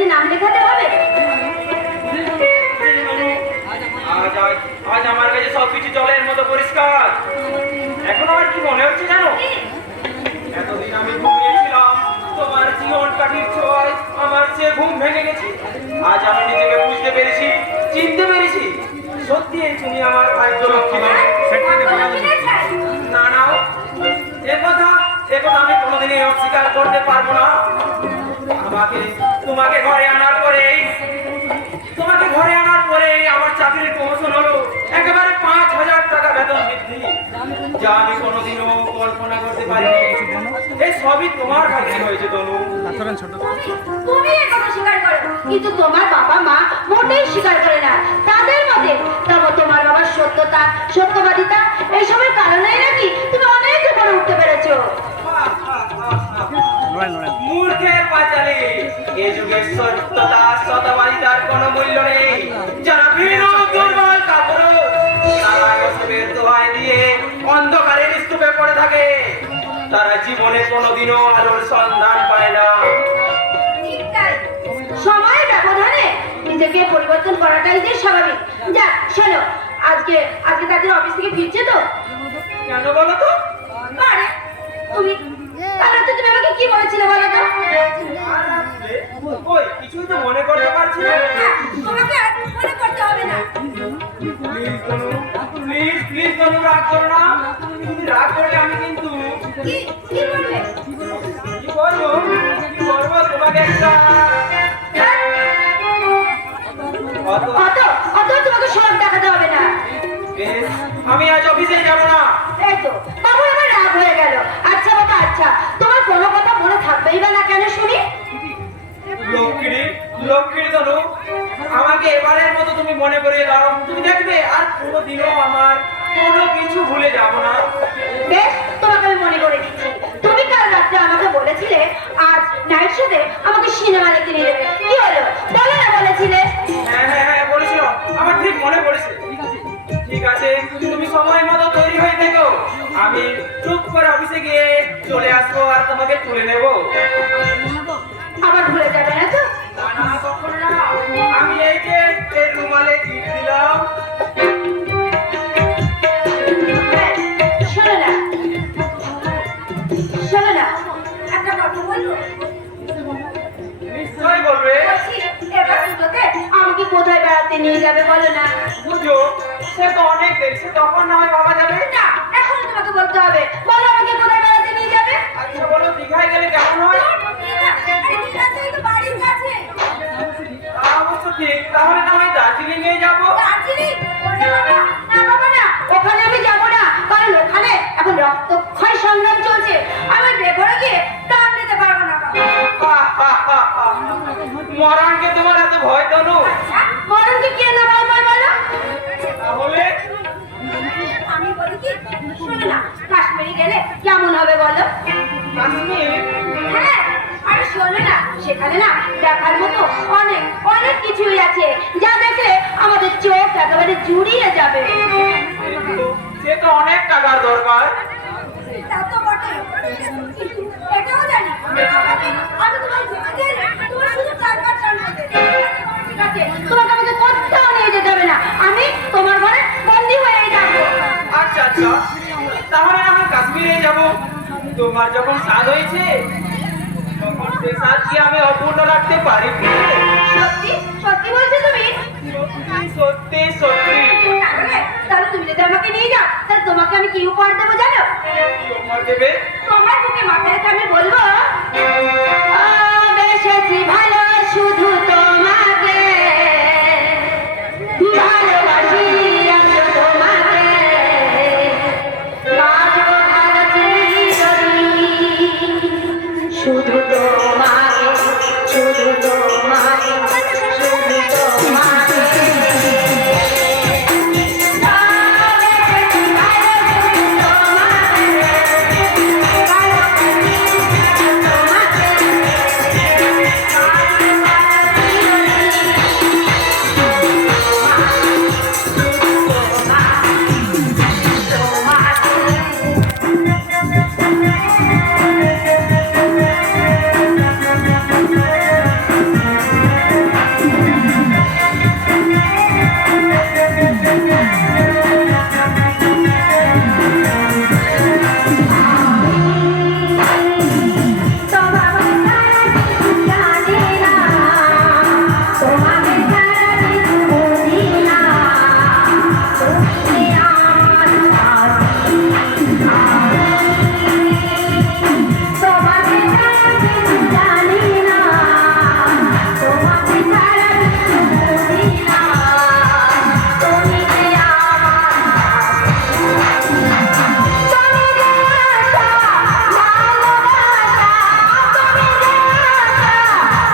যে নাম লেখাতে হবে? আজ আমার কাছে সবকিছু জলের মতো পরিষ্কার। এখন আমার কি মনে হচ্ছে জানো? এতদিন আমি ঘুমিয়েছিলাম তোমার জীবন কাঠির ছোঁয়ায় আমার সে ঘুম ভেঙে গেছে। আজ আমি নিজেকে বুঝতে পেরেছি চিনতে পেরেছি। সত্যি তুমি আমার ভাগ্য লক্ষ্মী মেয়ে। না না। এ কথা এ কথা আমি কোনোদিনই অস্বীকার করতে পারব না। আমাকে তোমাকে ঘরে আনার পরেই তোমাকে ঘরে আনার পরেই আমার চাকরির প্রমোশন হলো একেবারে পাঁচ হাজার টাকা বেতন বৃদ্ধি, যা আমি কোনোদিনও কল্পনা করতে এই সবই তোমার হয়েছে তনু। তুমি এই কথা স্বীকার করো, কিন্তু তোমার বাবা মা মোটেই স্বীকার করে না। তাদের তোমার বাবার সত্যতা, সত্যবাদিতা এইসবের কারণেই নাকি? এ যুগের সত্যতা সতবাদিতার কোনো মূল্য নেই। যারা দুর্বল তারা দোহাই দিয়ে অন্ধকারের স্তূপে পড়ে থাকে। তারা জীবনে কোনোদিনও আলোর সন্ধান পায় না। সময়ের ব্যবধানে নিজেকে পরিবর্তন করাটাই যে স্বাভাবিক। যাক শোনো আজকে আজকে তাদের অফিস থেকে ফিরছে তো? কেন বলো তো? আরে তুমি কি বলেছিলে বলো তো? ওই কিছুই তো মনে করতে পারছি না। তোমাকে আর মনে করতে হবে না। প্লিজ প্লিজ তনু রাগ করো না। তুমি রাগ করলে আমি কিন্তু কি কি বলবে? কি করব তোমাকে একটা অত অত অত তোমাকে সব দেখাতে হবে না। আমি আজ অফিসে যাব না। এই তো বাবু আমার রাগ হয়ে গেল। আচ্ছা বাবা আচ্ছা। কোনো মনে না কেন শুনি? লক্ষ্মী লক্ষ্মী ধনু আমাকে এবারের মতো তুমি মনে করে দাও। তুমি দেখবে আর কোনোদিনও আমার কোনো কিছু ভুলে যাব না। বেশ তোমাকে আমি মনে করে দিচ্ছি। তুমি কাল রাত্রে আমাকে বলেছিলে আজ নাইট শোতে আমাকে সিনেমা দেখতে নিয়ে যাবে। আমি চুপ করে অফিসে গিয়ে চলে আসব আর তোমাকে তুলে নেব। আবার ভুলে যাবে না তো? না, না, না। আমি এই যে রুমালে টিপ দিলাম। বলব? আমাকে কোথায় বেড়াতে নিয়ে যাবে বলো না? বুঝো সে তো অনেক সে তখন না হয় বাবা যাবে সংগ্রাম চলছে আমি বেঘরে গিয়ে প্রাণ নিতে পারব না মরণকে তোমার এত ভয় তনু মরণকে কে না ভয় পায় বলো? তাহলে? আমি বলি কি শোনো না কাশ্মীরে গেলে কেমন হবে বলো? কাশ্মীর? হ্যাঁ আরে শোনো না সেখানে না দেখার মতো অনেক অনেক কিছুই আছে যা দেখলে আমাদের চোখ একেবারে জুড়িয়ে যাবে। সে তো অনেক টাকার দরকার। তা তো বটে কিন্তু এটাও জানি। আমাকে আমি তোমার যেতে তোমার শুধু টাকার টানতে ঠিক আছে তোমাকে আমাকে কোথাও নিয়ে যেতে হবে না। আমি তোমার ঘরে বন্দি হয়ে যাব আচ্ছা আচ্ছা। তাহলে হয় কাশ্মীরে যাব। তোমার যখন স্বাদ হয়েছে তখন সে স্বাদ কি আমি অপূর্ণ রাখতে পারি? সত্যি? সত্যি বলছো তুমি? সত্যি সত্যি। তাহলে তাহলে তুমি যদি আমাকে নিয়ে যাও তোমাকে আমি কি উপহার দেবো জানো? তোমার বুকে মাথা রেখে আমি বলব ভালো শুধু